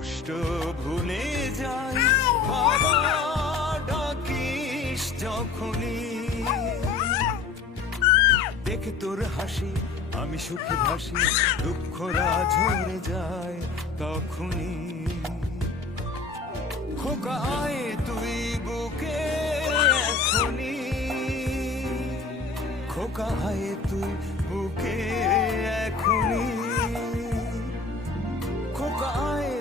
কষ্ট ভুলে যাই বাবা ডাকিস যখনই, দেখে তোর হাসি আমি সুখে ভাসি, দুঃখরা ঝরে যায় তখনই। খোকা আয় তুই বুকে এখনই, খোকা আয় তুই বুকে এখনই, খোকা আয়